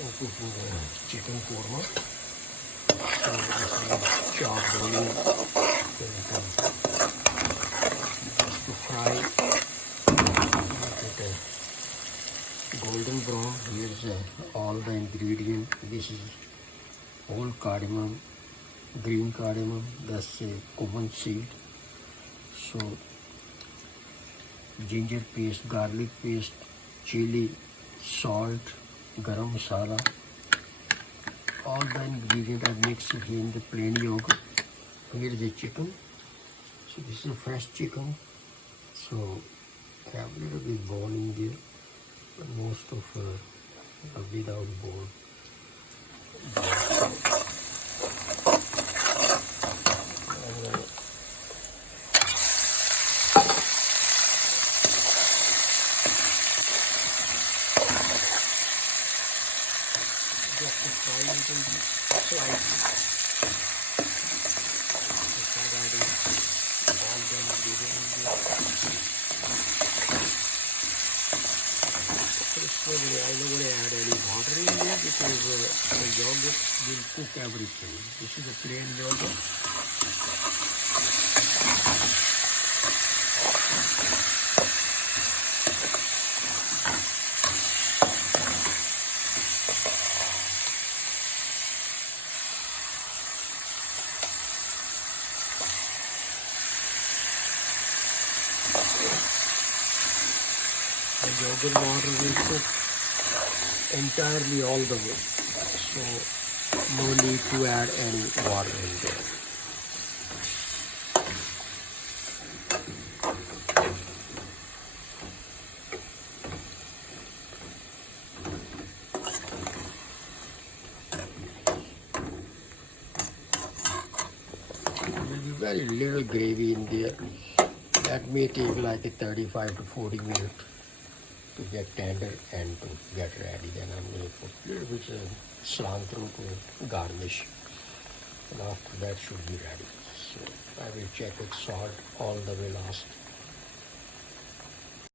I'm cooking chicken korma. So this is chopped onion. Just to fry. Make it golden brown. Here's all the ingredients. This is whole cardamom, green cardamom. That's cumin seed. So ginger paste, garlic paste, chili, salt, garam masala. All the ingredients are mixed here in the plain yogurt. Here is the chicken. So this is a fresh chicken. So I have a little bit bone in there, but most of without bone. Just to fry it in the slightly. Before adding all the ingredients in there. Slowly, I don't want to add any water in there because the yogurt will cook everything. This is a plain yogurt. The yogurt water will cook entirely all the way, so no need to add any water in there. There will be very little gravy in there. That may take like a 35 to 40 minutes to get tender and to get ready. Then I may put a little bit of cilantro to garnish, and after that should be ready. So I will check with salt all the way last.